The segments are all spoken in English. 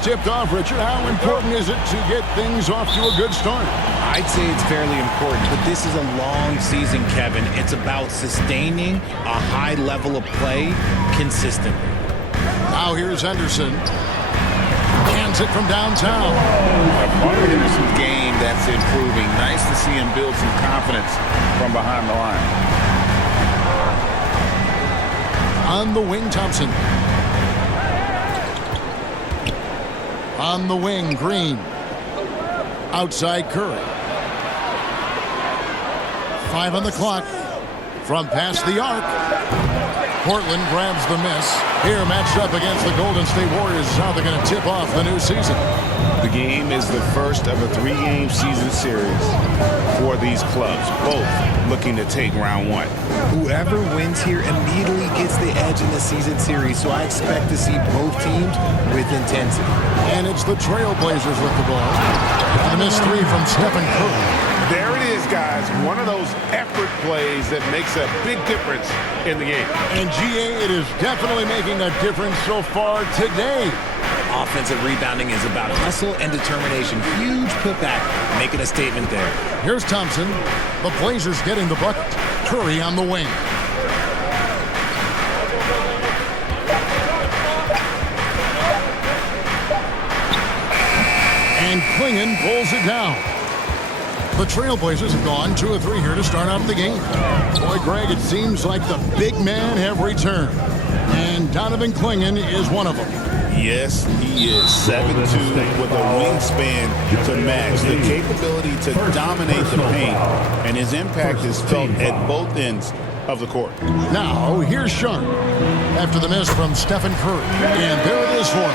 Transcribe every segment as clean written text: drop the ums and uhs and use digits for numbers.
is tipped off, Richard. How important is it to get things off to a good start? I'd say it's fairly important, but this is a long season, Kevin. It's about sustaining a high level of play consistently. Now here's Henderson. Cans it from downtown. Part of Henderson's game that's improving. Nice to see him build some confidence from behind the line. On the wing, Thompson. On the wing, Green. Outside, Curry. 5 on the clock. From past the arc. Portland grabs the miss. Here matched up against the Golden State Warriors is how they're going to tip off the new season. The game is the first of a 3-game season series for these clubs, both looking to take round 1. Whoever wins here immediately gets the edge in the season series, so I expect to see both teams with intensity. And it's the Trailblazers with the ball. After the missed 3 from Stephen Curry. There it is, guys. One of those effort plays that makes a big difference in the game. And GA, it is definitely making a difference so far today. Offensive rebounding is about hustle and determination. Huge putback, making a statement there. Here's Thompson. The Blazers getting the bucket. Curry on the wing. And Klingon pulls it down. The Trailblazers have gone 2 of 3 here to start out the game. Boy, Greg, it seems like the big men have returned. And Donovan Klingon is one of them. Yes, he is 7'2" with a wingspan to match, the capability to dominate the paint, and his impact is felt at both ends of the court. Now, here's Sharp after the miss from Stephen Curry. And there it is for him.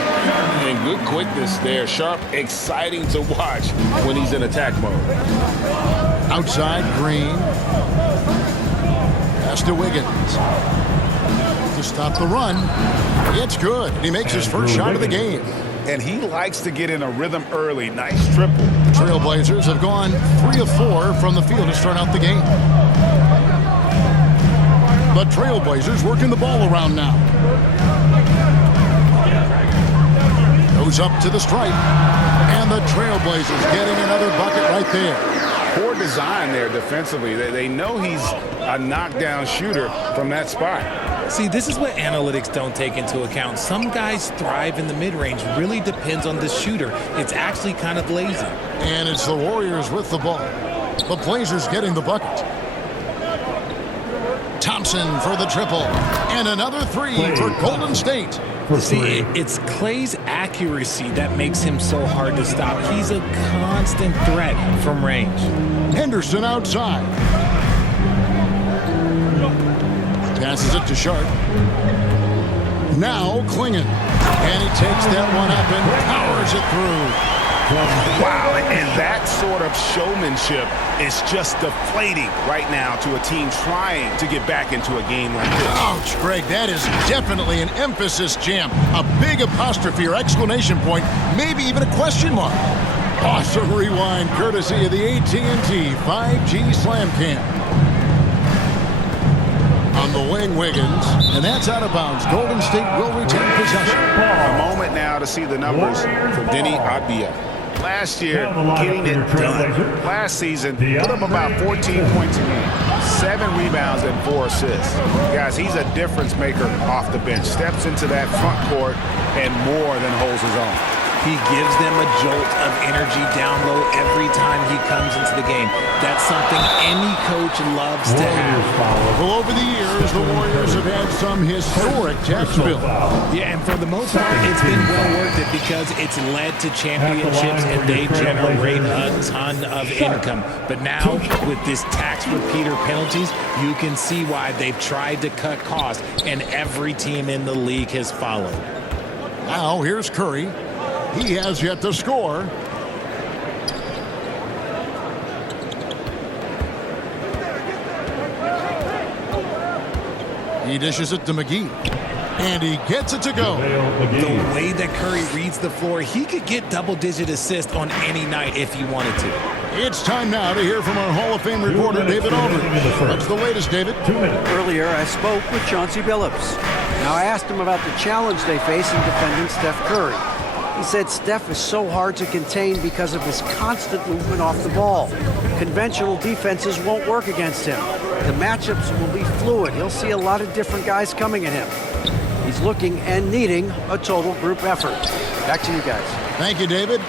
And good quickness there. Sharp, exciting to watch when he's in attack mode. Outside, Green. Pass to Wiggins. To stop the run. It's good. And he makes his first shot of the game. And he likes to get in a rhythm early. Nice triple. The Trailblazers have gone 3 of 4 from the field to start out the game. The Trailblazers working the ball around now. Goes up to the stripe. And the Trailblazers getting another bucket right there. Poor design there defensively. They know he's a knockdown shooter from that spot. See, this is what analytics don't take into account. Some guys thrive in the mid-range. Really depends on the shooter. It's actually kind of lazy. And it's the Warriors with the ball. The Blazers getting the bucket. Thompson for the triple. And another 3 for Golden State. See, it's Clay's accuracy that makes him so hard to stop. He's a constant threat from range. Henderson outside. Passes it to Sharp. Now Klingon. And he takes that one up and powers it through. Wow, and that sort of showmanship is just deflating right now to a team trying to get back into a game like this. Ouch, Greg, that is definitely an emphasis jam. A big apostrophe or exclamation point, maybe even a question mark. Awesome rewind courtesy of the AT&T 5G Slam Cam. On the wing, Wiggins, and that's out of bounds. Golden State will retain possession. A moment now to see the numbers for Denny Adbia. Last year, getting it done. Last season, put up about 14 points a game, 7 rebounds and 4 assists. Guys, he's a difference maker off the bench. Steps into that front court and more than holds his own. He gives them a jolt of energy down low every time he comes into the game. That's something any coach loves to have. Well, over the years, the Warriors have had some historic tax bill. Yeah, and for the most part, it's been well worth it because it's led to championships and they generate a ton of income. But now, with this tax repeater penalties, you can see why they've tried to cut costs, and every team in the league has followed. Now, here's Curry. He has yet to score. He dishes it to McGee. And he gets it to go. The way that Curry reads the floor, he could get double-digit assists on any night if he wanted to. It's time now to hear from our Hall of Fame reporter, David Aldridge. What's the latest, David? Earlier, I spoke with Chauncey Billups. Now, I asked him about the challenge they face in defending Steph Curry. He said Steph is so hard to contain because of his constant movement off the ball. Conventional defenses won't work against him. The matchups will be fluid. He'll see a lot of different guys coming at him. He's looking and needing a total group effort. Back to you guys. Thank you, David.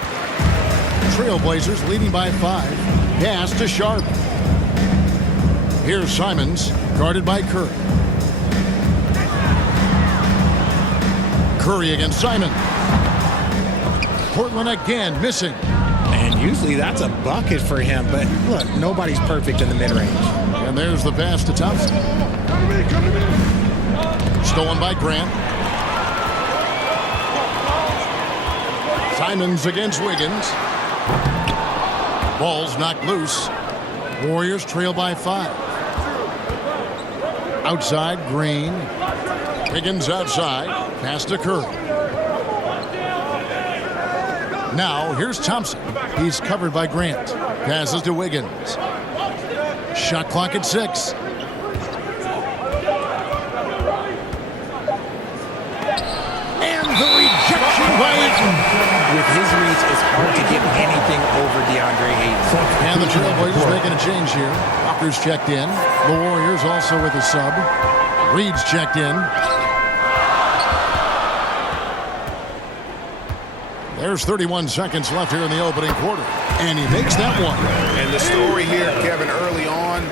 Trailblazers leading by 5. Pass to Sharp. Here's Simons, guarded by Curry. Curry against Simon. Portland again missing. And usually that's a bucket for him, but look, nobody's perfect in the mid-range. And there's the pass to Thompson. Stolen by Grant. Simons against Wiggins. Ball's knocked loose. Warriors trail by 5. Outside, Green. Wiggins outside. Pass to Curry. Now, here's Thompson. He's covered by Grant. Passes to Wiggins. Shot clock at 6. And the rejection by Ayton. With his reach, it's hard to get anything over DeAndre Ayton. And the Trailblazers making a change here. Walker's checked in. The Warriors also with a sub. Reed's checked in. There's 31 seconds left here in the opening quarter. And he makes that one. And the story here, Kevin, early on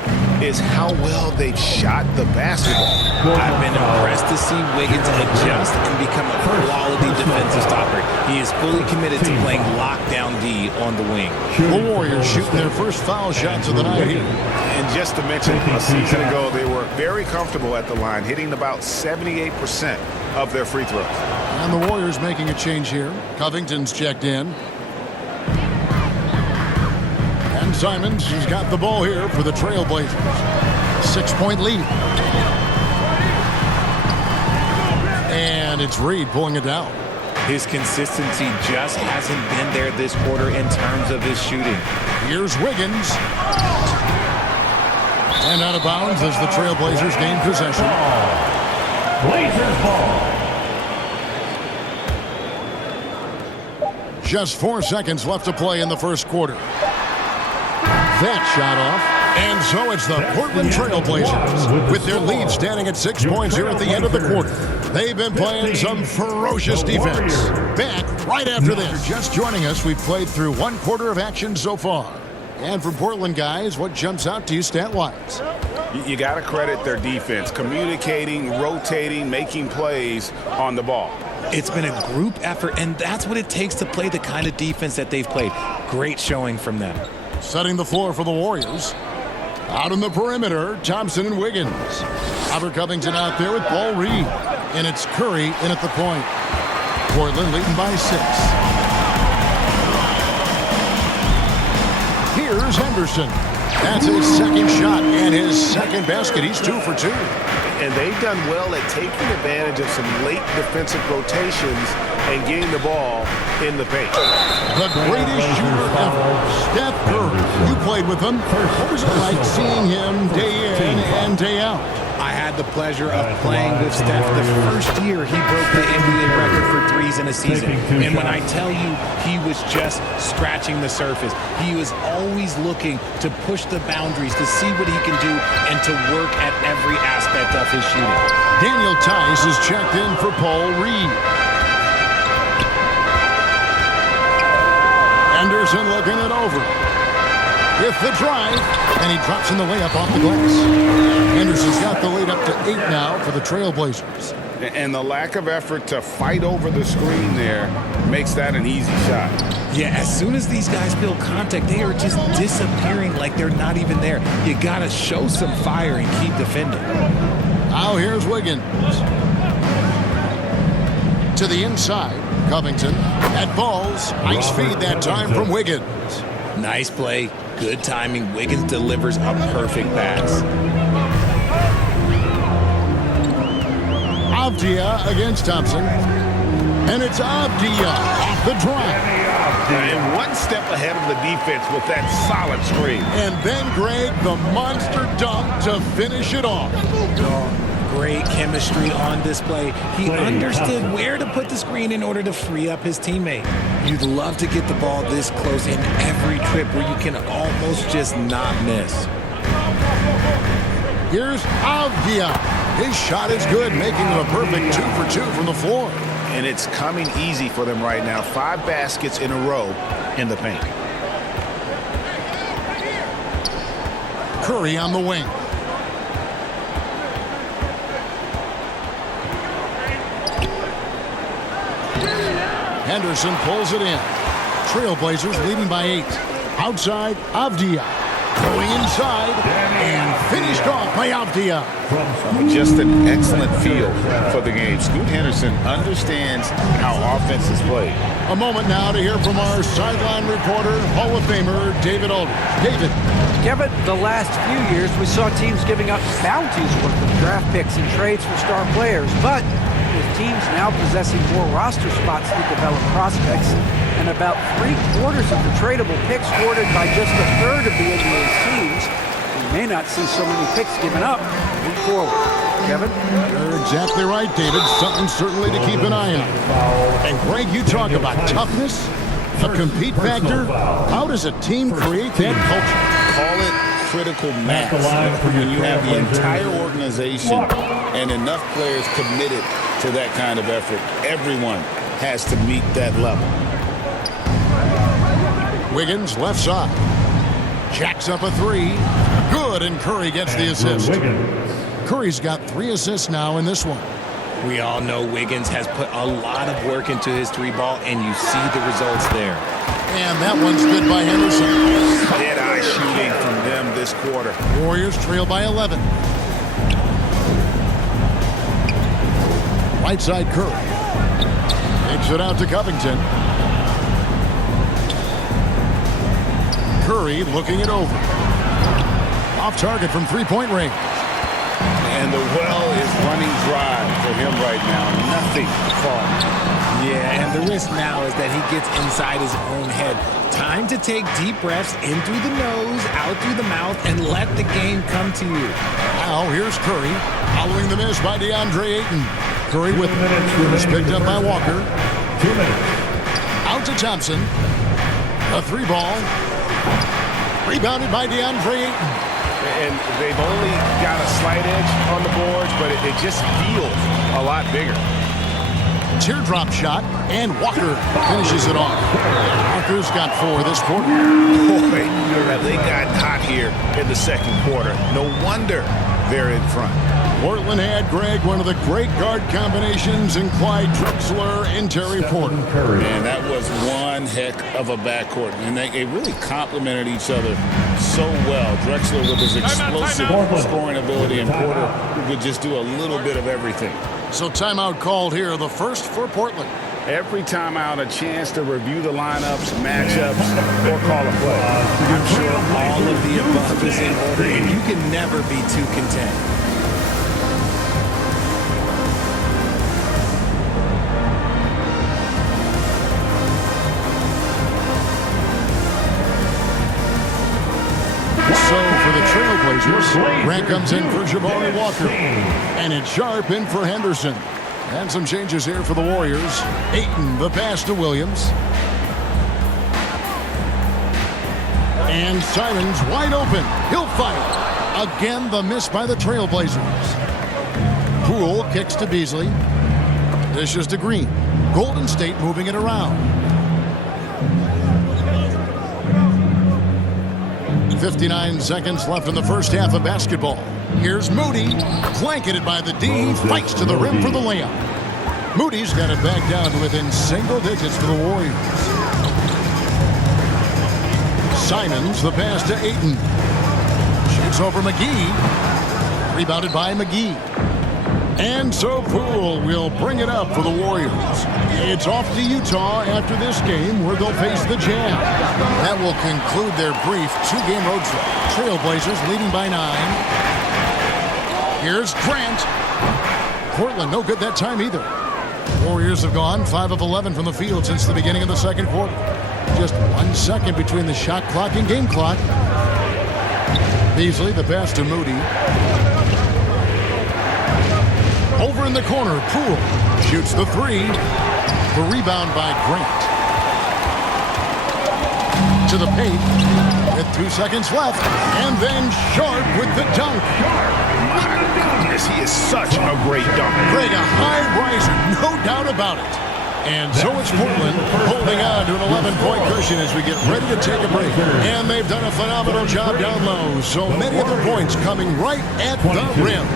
is how well they've shot the basketball. I've been impressed to see Wiggins adjust and become a quality defensive stopper. He is fully committed to playing lockdown D on the wing. The Warriors shooting their first foul shots of the night here. And just to mention, a season ago, they were very comfortable at the line, hitting about 78% of their free throws. And the Warriors making a change here. Covington's checked in. And Simons has got the ball here for the Trailblazers. 6-point lead. And it's Reed pulling it down. His consistency just hasn't been there this quarter in terms of his shooting. Here's Wiggins. And out of bounds as the Trailblazers gain possession. Blazers ball. Just 4 seconds left to play in the first quarter. That shot off. And so it's the Portland Trailblazers with their lead standing at 6 points here at the end of the quarter. They've been playing some ferocious defense. Back right after this. Just joining us, we've played through 1 quarter of action so far. And from Portland, guys, what jumps out to you stat-wise? You got to credit their defense, communicating, rotating, making plays on the ball. It's been a group effort, and that's what it takes to play the kind of defense that they've played. Great showing from them. Setting the floor for the Warriors. Out on the perimeter, Thompson and Wiggins. Robert Covington out there with Paul Reed. And it's Curry in at the point. Portland leading by 6. Here's Henderson. That's his second shot and his second basket. He's 2 for 2. And they've done well at taking advantage of some late defensive rotations and getting the ball in the paint. The greatest shooter ever, Steph Curry. You played with him. What was it like seeing him day in and day out? I had the pleasure of playing with Steph the first year he broke the NBA record for threes in a season. And when I tell you he was just scratching the surface, he was always looking to push the boundaries, to see what he can do, and to work at every aspect of his shooting. Daniel Tice is checked in for Paul Reed. Henderson looking it over. With the drive, and he drops in the layup off the glass. Henderson's got the lead up to 8 now for the Trailblazers. And the lack of effort to fight over the screen there makes that an easy shot. Yeah, as soon as these guys feel contact, they are just disappearing like they're not even there. You got to show some fire and keep defending. Now here's Wiggins. To the inside, Covington. That ball's nice feed that time from Wiggins. Nice play. Good timing. Wiggins delivers a perfect pass. Avdia against Thompson. And it's Avdia off the drive. And one step ahead of the defense with that solid screen. And then Greg, the monster dunk to finish it off. great chemistry on display. He understood where to put the screen in order to free up his teammate. You'd love to get the ball this close in every trip where you can almost just not miss. Here's Avdia. His shot is good, making it a perfect 2 for 2 from the floor. And it's coming easy for them right now. 5 baskets in a row in the paint. Curry on the wing. Henderson pulls it in. Trailblazers leading by 8. Outside, Avdia. Going inside and finished off by Avdia. Just an excellent feel for the game. Scoot Henderson understands how offense is played. A moment now to hear from our sideline reporter, Hall of Famer David Aldridge. David. Kevin, the last few years we saw teams giving up bounties worth of draft picks and trades for star players, but with teams now possessing more roster spots to develop prospects and about 3/4 of the tradable picks hoarded by just a third of the NBA's teams, we may not see so many picks given up moving forward. Kevin? You're exactly right, David. Something certainly to keep an eye on. And Greg, you talk about toughness, a compete factor. How does a team create that culture? Call it critical mass. When you have the entire organization and enough players committed to that kind of effort, everyone has to meet that level. Wiggins left side. Jacks up a 3. Good, and Curry gets the assist. Curry's got 3 assists now in this one. We all know Wiggins has put a lot of work into his 3-ball, and you see the results there. And that one's good by Henderson. Dead-eye shooting from them this quarter. Warriors trail by 11. Right side Curry. Takes it out to Covington. Curry looking it over. Off target from 3-point range. And the well is running dry for him right now. Nothing falling. Yeah, and the risk now is that he gets inside his own head. Time to take deep breaths in through the nose, out through the mouth, and let the game come to you. Now here's Curry, following the miss by DeAndre Ayton. Curry with it. It's picked up by Walker. 2 minutes. Out to Thompson. A 3-ball. Rebounded by DeAndre Ayton. And they've only got a slight edge on the boards, but it just feels a lot bigger. Teardrop shot, and Walker finishes it off. Walker's got 4 this quarter. Boy, they got hot here in the second quarter. No wonder they're in front. Portland had, Greg, one of the great guard combinations in Clyde Drexler and Terry Porter. And that was one heck of a backcourt. And they really complemented each other so well. Drexler with his explosive scoring ability, and Porter who could just do a little bit of everything. So timeout called here, the first for Portland. Every timeout, a chance to review the lineups, matchups, or call a play. I'm sure all of the above is in order, and you can never be too content. So for the Trailblazers, Grant comes in for Jabari Walker. And it's Sharp in for Henderson. And some changes here for the Warriors. Ayton, the pass to Williams. And Simons wide open. He'll fire. Again, the miss by the Trailblazers. Poole kicks to Beasley. Dishes to Green. Golden State moving it around. 59 seconds left in the first half of basketball. Here's Moody, blanketed by the D, fights to the rim for the layup. Moody's got it back down to within single digits for the Warriors. Simons, the pass to Ayton. Shoots over McGee. Rebounded by McGee. And so Poole will bring it up for the Warriors. It's off to Utah after this game, where they'll face the Jazz. That will conclude their brief 2-game road trip. Trailblazers leading by 9. Here's Grant. Portland no good that time either. Warriors have gone 5 of 11 from the field since the beginning of the second quarter. Just 1 second between the shot clock and game clock. Beasley, the pass to Moody. Over in the corner, Poole shoots the three. The rebound by Grant. To the paint with 2 seconds left. And then Sharp with the dunk. My goodness, he is such a great dunker. Greg, a high riser, no doubt about it. And so it's Portland holding on to an 11-point cushion as we get ready to take a break. And they've done a phenomenal job down low. So many of the points coming right at the rim.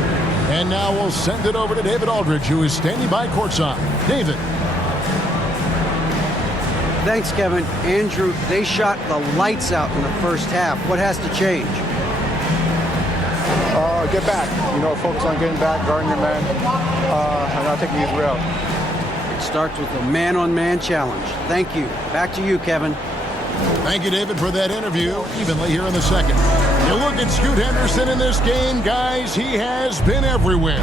And now we'll send it over to David Aldridge, who is standing by courtside. David. Thanks, Kevin. Andrew, they shot the lights out in the first half. What has to change? Get back. Focus on getting back, guarding your man, and not taking these rails. It starts with a man-on-man challenge. Thank you. Back to you, Kevin. Thank you, David, for that interview. Evenly here in the second. You look at Scoot Henderson in this game, guys. He has been everywhere.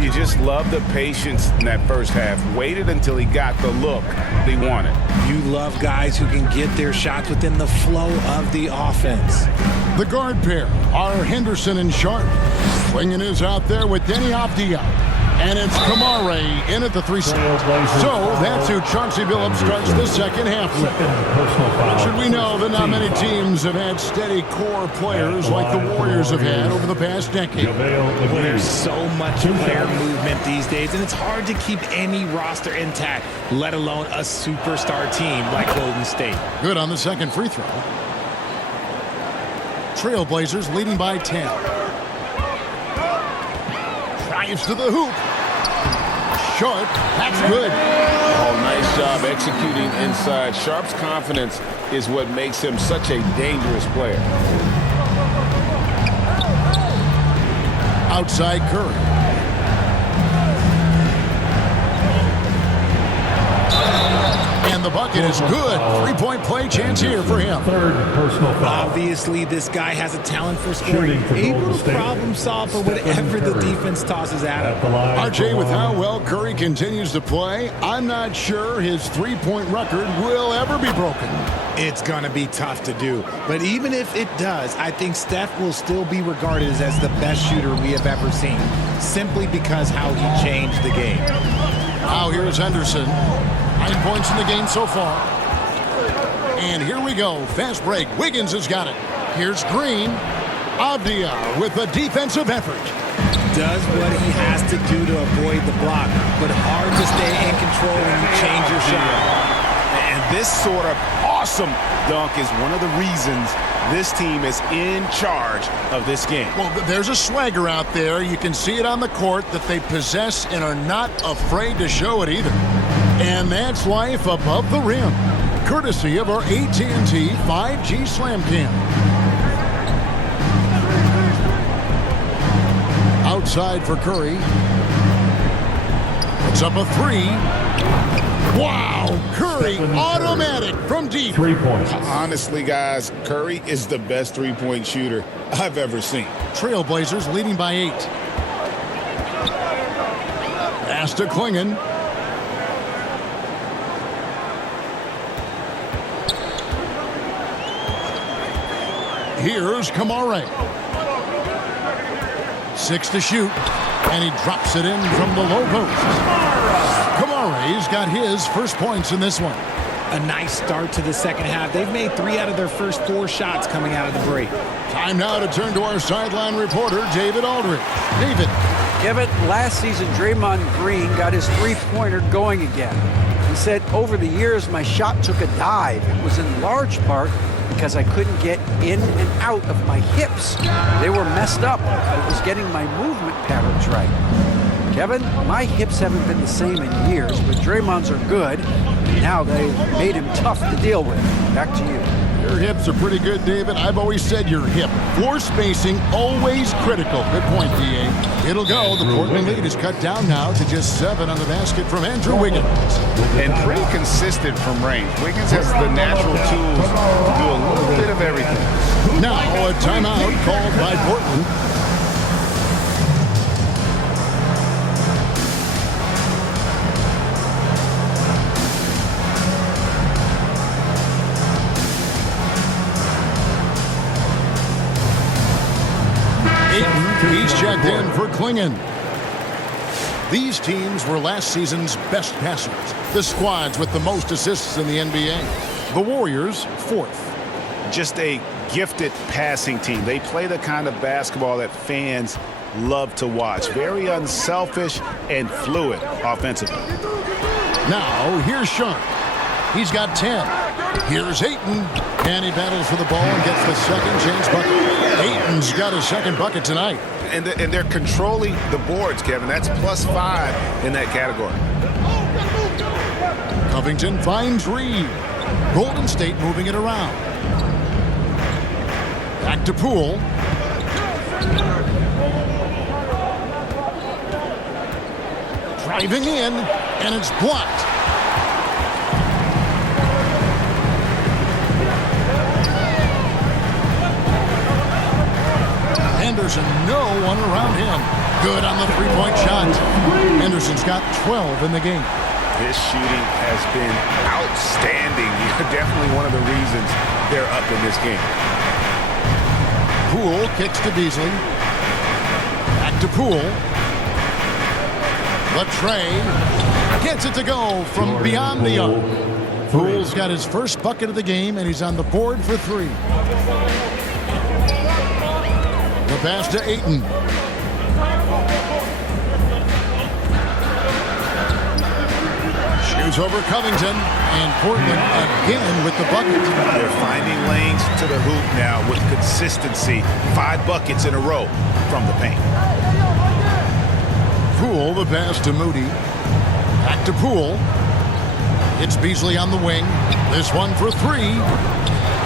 You just love the patience in that first half. Waited until he got the look he wanted. You love guys who can get their shots within the flow of the offense. The guard pair are Henderson and Sharp. Swinging is out there with Denny Avdia. And it's Kamare in at the 3 spot. So that's who Chauncey Billups starts the second half with. Should we know that not many teams have had steady core players like the Warriors have had over the past decade. Well, there's so much player movement these days, and it's hard to keep any roster intact, let alone a superstar team like Golden State. Good on the second free throw. Trailblazers leading by 10. Drives to the hoop. Sharp, that's good. Oh, nice job executing inside. Sharp's confidence is what makes him such a dangerous player. Outside Curry. And the bucket is good. Three-point play chance here for him. Third personal foul. Obviously, this guy has a talent for scoring, able to problem solve for whatever the defense tosses at him. RJ, with how well Curry continues to play, I'm not sure his three-point record will ever be broken. It's going to be tough to do. But even if it does, I think Steph will still be regarded as the best shooter we have ever seen, simply because how he changed the game. Now here's Henderson. 9 points in the game so far. And here we go. Fast break. Wiggins has got it. Here's Green. Avdia with a defensive effort. Does what he has to do to avoid the block, but hard to stay in control when you change your shot. And this sort of awesome dunk is one of the reasons this team is in charge of this game. Well, there's a swagger out there. You can see it on the court that they possess and are not afraid to show it either. And that's life above the rim, courtesy of our AT&T 5G Slam Cam. Outside for Curry. It's up a three. Wow, Curry automatic from deep. 3 points. Honestly, guys, Curry is the best three-point shooter I've ever seen. Trailblazers leading by 8. Pass to Klingon. Here's Kamare. 6 to shoot, and he drops it in from the low post. Kamare's got his first points in this one. A nice start to the second half. They've made 3 out of their first 4 shots coming out of the break. Time now to turn to our sideline reporter, David Aldridge. David. Kevin, last season, Draymond Green got his three-pointer going again. He said, over the years, my shot took a dive. It was in large part because I couldn't get in and out of my hips. They were messed up. It was getting my movement patterns right. Kevin, my hips haven't been the same in years, but Draymond's are good. Now they've made him tough to deal with. Back to you. Your hips are pretty good, David. I've always said your hip. Floor spacing, always critical. Good point, D.A. It'll go. The Portland lead is cut down now to just 7 on the basket from Andrew Wiggins. And pretty consistent from range. Wiggins has the natural tools to do a little bit of everything. Now a timeout called by Portland. He's checked in for Klingon. These teams were last season's best passers, the squads with the most assists in the NBA. The Warriors, 4th. Just a gifted passing team. They play the kind of basketball that fans love to watch. Very unselfish and fluid offensively. Now, here's Sharp. He's got 10. Here's Ayton, and he battles for the ball and gets the second chance bucket. Ayton's got his second bucket tonight. And they're controlling the boards, Kevin. That's +5 in that category. Covington finds Reed. Golden State moving it around. Back to Poole. Driving in, and it's blocked. Henderson, no one around him. Good on the three-point shot. Henderson's got 12 in the game. His shooting has been outstanding. Definitely one of the reasons they're up in this game. Poole kicks to Beasley. Back to Poole. Latrey gets it to go from beyond the arc. Poole's got his first bucket of the game, and he's on the board for 3. The pass to Ayton. Shoots over Covington, and Portland again with the bucket. They're finding lanes to the hoop now with consistency. 5 buckets in a row from the paint. Poole, the pass to Moody. Back to Poole. It's Beasley on the wing. This one for 3.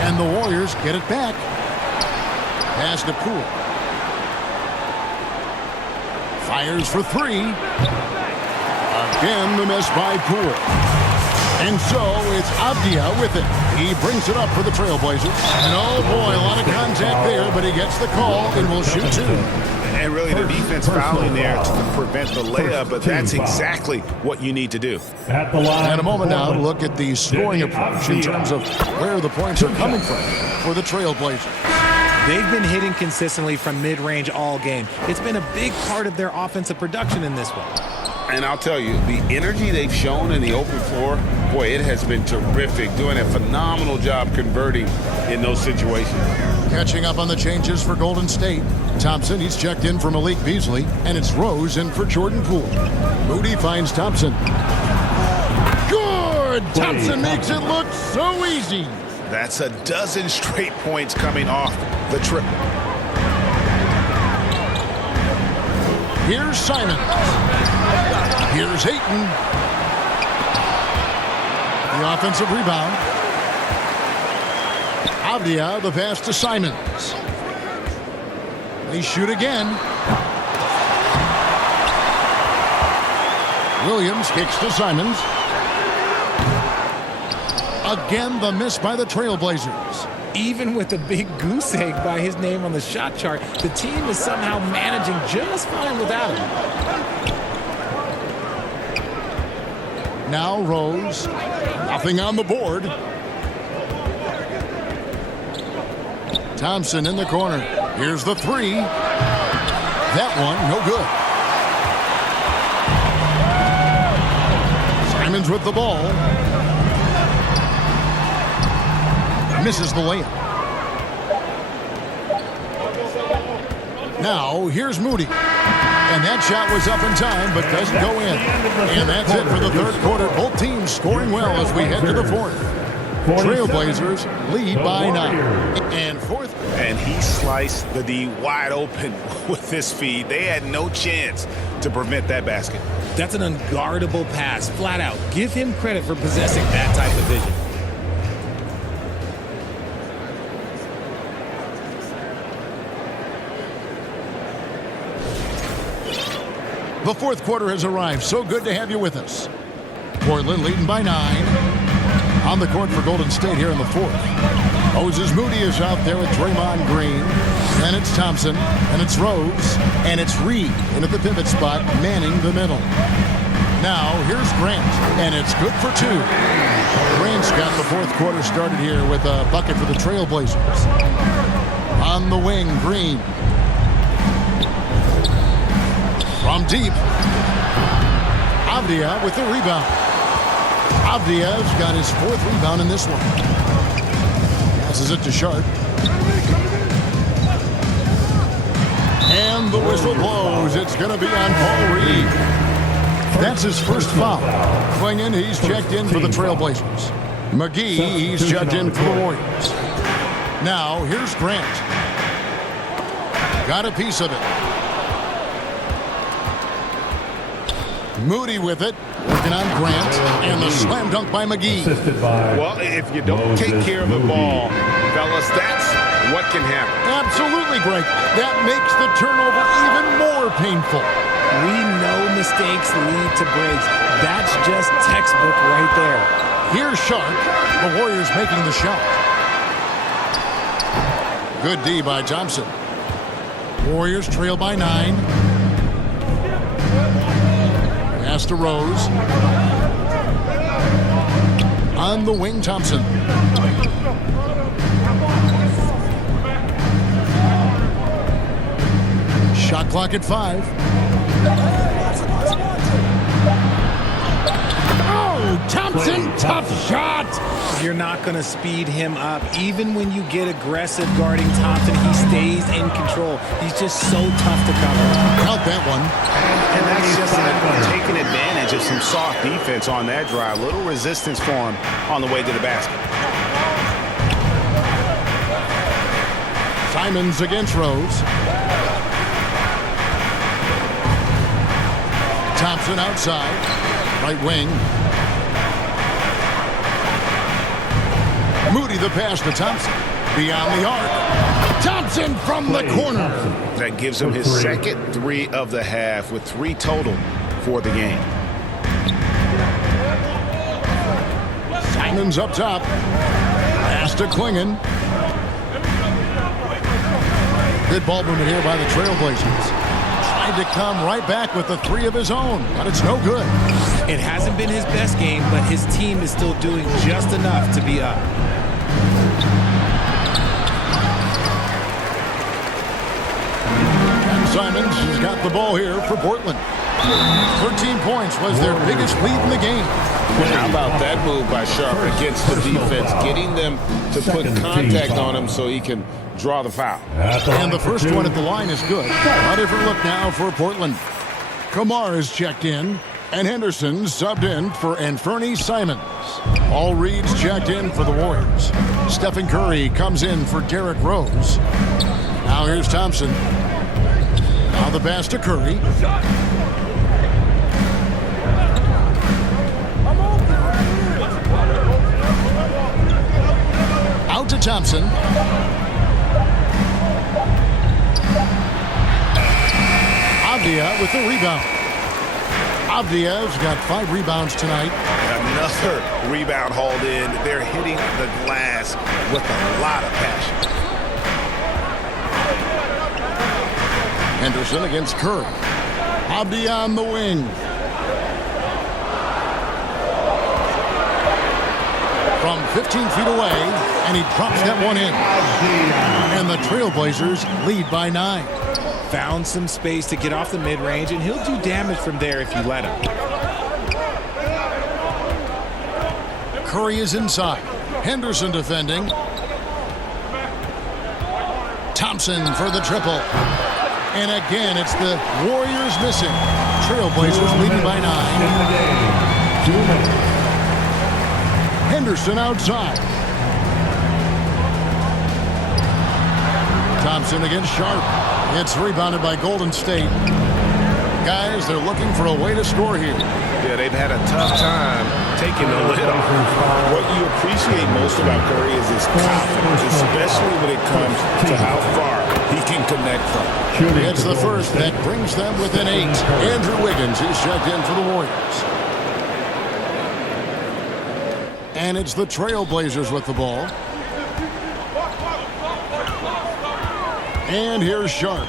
And the Warriors get it back. Pass to Poole. Fires for 3. Again, the miss by Poole. And so it's Avdia with it. He brings it up for the Trailblazers. And oh boy, a lot of contact there, but he gets the call and will shoot 2. And really the defense fouling there to prevent the layup, but that's exactly what you need to do. At the line. And a moment now to look at the scoring approach in terms of where the points are coming from for the Trailblazers. They've been hitting consistently from mid-range all game. It's been a big part of their offensive production in this one. And I'll tell you, the energy they've shown in the open floor, boy, it has been terrific. Doing a phenomenal job converting in those situations. Catching up on the changes for Golden State. Thompson, he's checked in for Malik Beasley, and it's Rose in for Jordan Poole. Moody finds Thompson. Good! Thompson makes it look so easy. That's a dozen straight points coming off the triple. Here's Simons. Here's Ayton. The offensive rebound. Avdia, the pass to Simons. They shoot again. Williams kicks to Simons. Again, the miss by the Trailblazers. Even with a big goose egg by his name on the shot chart, the team is somehow managing just fine without him. Now Rose. Nothing on the board. Thompson in the corner. Here's the 3. That one, no good. Simons with the ball. Misses the layup. Now, here's Moody. And that shot was up in time, but doesn't go in. And that's it for the third quarter. Both teams scoring well as we head to the fourth. Trailblazers lead by 9. And fourth. And he sliced the D wide open with this feed. They had no chance to prevent that basket. That's an unguardable pass, flat out. Give him credit for possessing that type of vision. The fourth quarter has arrived. So good to have you with us. Portland leading by 9. On the court for Golden State here in the fourth. Moses Moody is out there with Draymond Green. Then it's Thompson. And it's Rose. And it's Reed in at the pivot spot, manning the middle. Now, here's Grant. And it's good for 2. Grant's got the fourth quarter started here with a bucket for the Trailblazers. On the wing, Green. From deep. Avdia with the rebound. Avdia's got his 4th rebound in this one. Passes it to Sharp. And the whistle blows. It's going to be on Paul Reed. That's his first foul. Clingan, he's checked in for the Trailblazers. McGee, he's checked in for the Warriors. Now, here's Grant. Got a piece of it. Moody with it. Working on Grant. And the slam dunk by McGee. Well, if you don't take care of the ball, fellas, that's what can happen. Absolutely, Greg. That makes the turnover even more painful. We know mistakes lead to breaks. That's just textbook right there. Here's Sharp. The Warriors making the shot. Good D by Thompson. Warriors trail by 9. Pass to Rose. On the wing, Thompson. Shot clock at 5. Oh, Thompson, tough shot. You're not going to speed him up. Even when you get aggressive guarding Thompson, he stays in control. He's just so tough to cover. Count that one. And that's just taking advantage of some soft defense on that drive. Little resistance for him on the way to the basket. Simons against Rose. Thompson outside. Right wing. Moody the pass to Thompson. Beyond the arc. Thompson from the corner. That gives him his second 3 of the half with 3 total for the game. Simons up top. Pass to Clingan. Good ball movement here by the Trailblazers. Tried to come right back with the 3 of his own, but it's no good. It hasn't been his best game, but his team is still doing just enough to be up. Simons has got the ball here for Portland. 13 points was their biggest lead in the game. How about that move by Sharp against the defense, getting them to put contact on him so he can draw the foul. And the first one at the line is good. A different look now for Portland. Kamar is checked in, and Henderson subbed in for Anfernee Simons. All Reed's checked in for the Warriors. Stephen Curry comes in for Derrick Rose. Now here's Thompson. Now the pass to Curry. Out to Thompson. Avdia with the rebound. Avdia's got 5 rebounds tonight. Another rebound hauled in. They're hitting the glass with a lot of passion. Henderson against Curry. Avdia on the wing. From 15 feet away, and he drops that one in. And the Trailblazers lead by 9. Found some space to get off the mid-range, and he'll do damage from there if you let him. Curry is inside. Henderson defending. Thompson for the triple. And again, it's the Warriors missing. Trailblazers leading by 9. 2 minutes. Henderson outside. Thompson against Sharp. It's rebounded by Golden State. Guys, they're looking for a way to score here. Yeah, they've had a tough time taking the lid off. What you appreciate most about Curry is his confidence, especially when it comes to how far he can connect from. It's the first that brings them within 8. Andrew Wiggins is checked in for the Warriors. And it's the Trailblazers with the ball. And here's Sharp.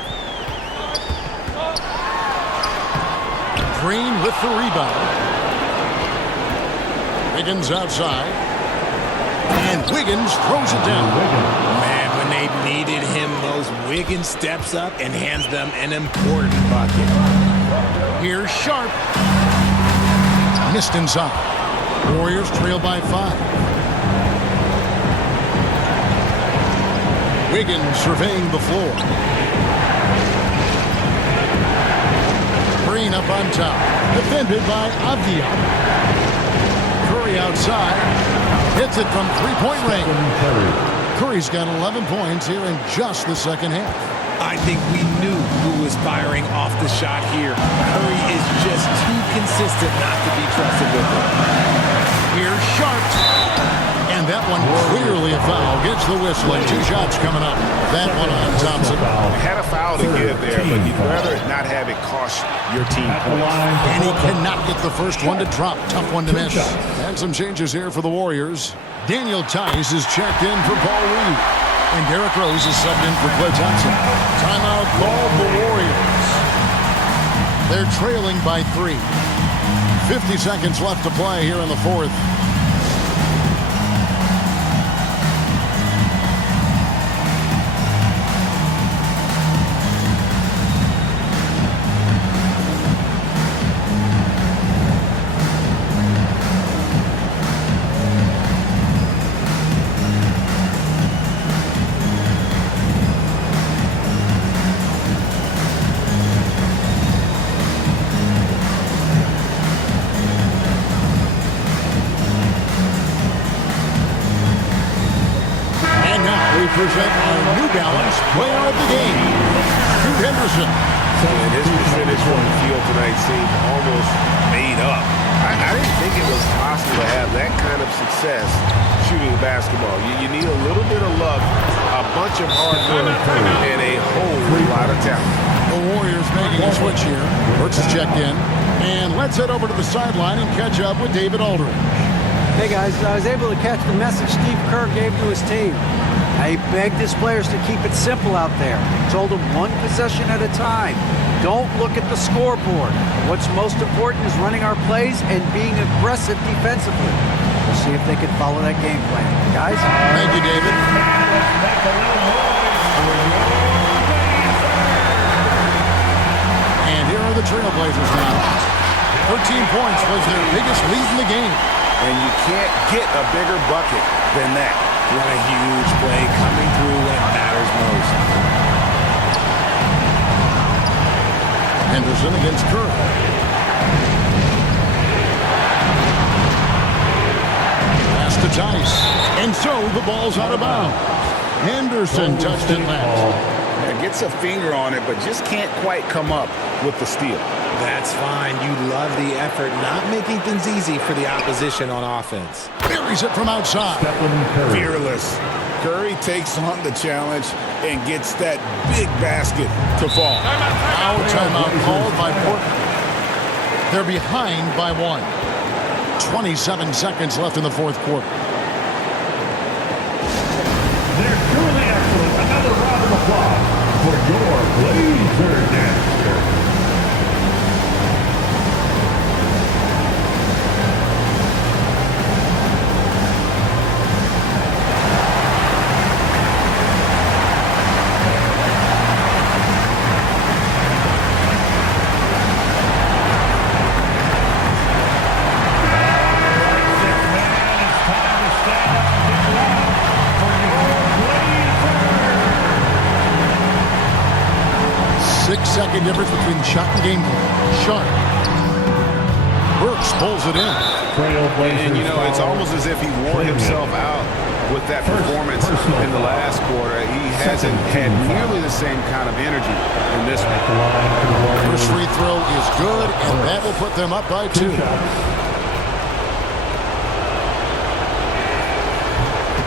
Green with the rebound. Wiggins outside. And Wiggins throws it down. Man, when they needed him most, Wiggins steps up and hands them an important bucket. Here's Sharp. Missed inside. Warriors trail by 5. Wiggins surveying the floor. Green up on top. Defended by Avdia. Curry outside. Hits it from three-point range. Curry's got 11 points here in just the second half. I think we knew who was firing off the shot here. Curry is just too consistent not to be trusted with it. Here's Sharp. And that one clearly a foul. Gets the whistle and 2 shots coming up. That one on Thompson. Had a foul to give there, but you'd rather not have it cost your team points. And he cannot get the first one to drop. Tough one to miss. And some changes here for the Warriors. Daniel Tice is checked in for Paul Reed. And Derrick Rose is subbed in for Klay Thompson. Timeout called the Warriors. They're trailing by 3. 50 seconds left to play here in the fourth. Present our New Balance player of the game, Scoot Henderson. And his percentage from the field tonight seemed almost made up. I didn't think it was possible to have that kind of success shooting basketball. You need a little bit of luck, a bunch of hard work, and a whole lot of talent. The Warriors making a switch here. Brooks is checked in. And let's head over to the sideline and catch up with David Aldridge. Hey guys, I was able to catch the message Steve Kerr gave to his team. He begged his players to keep it simple out there. Told them one possession at a time. Don't look at the scoreboard. What's most important is running our plays and being aggressive defensively. We'll see if they can follow that game plan. Guys? Thank you, David. And here are the Trailblazers now. 13 points was their biggest lead in the game. And you can't get a bigger bucket than that. What a huge play coming through when it matters most. Henderson against Curry. Pass to Tice. And so the ball's out of bounds. Henderson touched it last. Gets a finger on it, but just can't quite come up with the steal. That's fine. You love the effort, not making things easy for the opposition on offense. Buries it from outside. Fearless. Curry takes on the challenge and gets that big basket to fall. Our timeout called by Portland. They're behind by 1. 27 seconds left in the fourth quarter. They're truly excellent. Another round of applause for your Blazer Dancer. Second difference between shot and game plan. Sharp. Burks pulls it in. And, you know, it's almost as if he wore himself out with that performance in the last quarter. He hasn't had nearly the same kind of energy in this one. First free throw is good, and that will put them up by 2.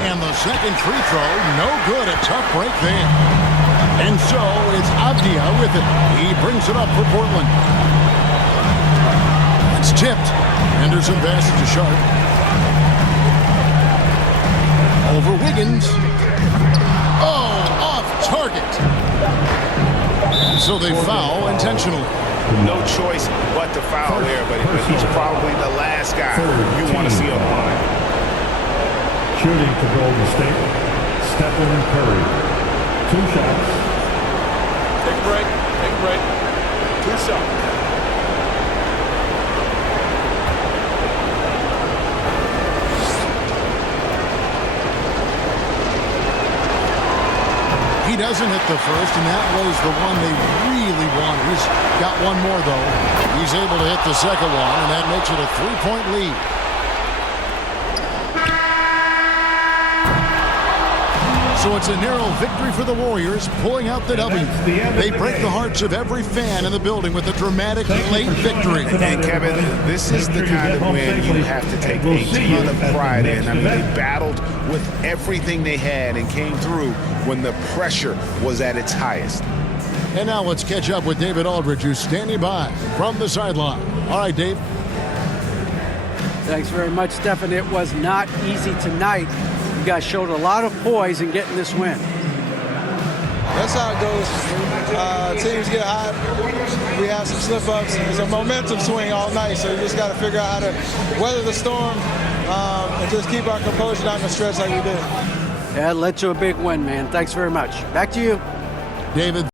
And the second free throw, no good. A tough break there. And so it's Avdia with it. He brings it up for Portland. It's tipped. Henderson passes to Sharp. Over Wiggins. Oh, off target. And so they foul intentionally. No choice but to foul there, but he's probably the last guy you want to see on the line. Shooting for Golden State, Stephen Curry. 2 shots. Take a break. Take a break. 2 shots. He doesn't hit the first, and that was the one they really wanted. He's got one more, though. He's able to hit the second one, and that makes it a 3-point lead. So it's a narrow victory for the Warriors, pulling out the W. They break the hearts of every fan in the building with a dramatic late victory. And Kevin, this is the kind of win you have to take a ton of pride in. I mean, they battled with everything they had and came through when the pressure was at its highest. And now let's catch up with David Aldridge, who's standing by from the sideline. All right, Dave. Thanks very much, Stephen. It was not easy tonight. You guys showed a lot of poise in getting this win. That's how it goes. Teams get hot. We have some slip-ups. It's a momentum swing all night, so you just got to figure out how to weather the storm and just keep our composure down the stretch like we did. Yeah, it led to a big win, man. Thanks very much. Back to you. David.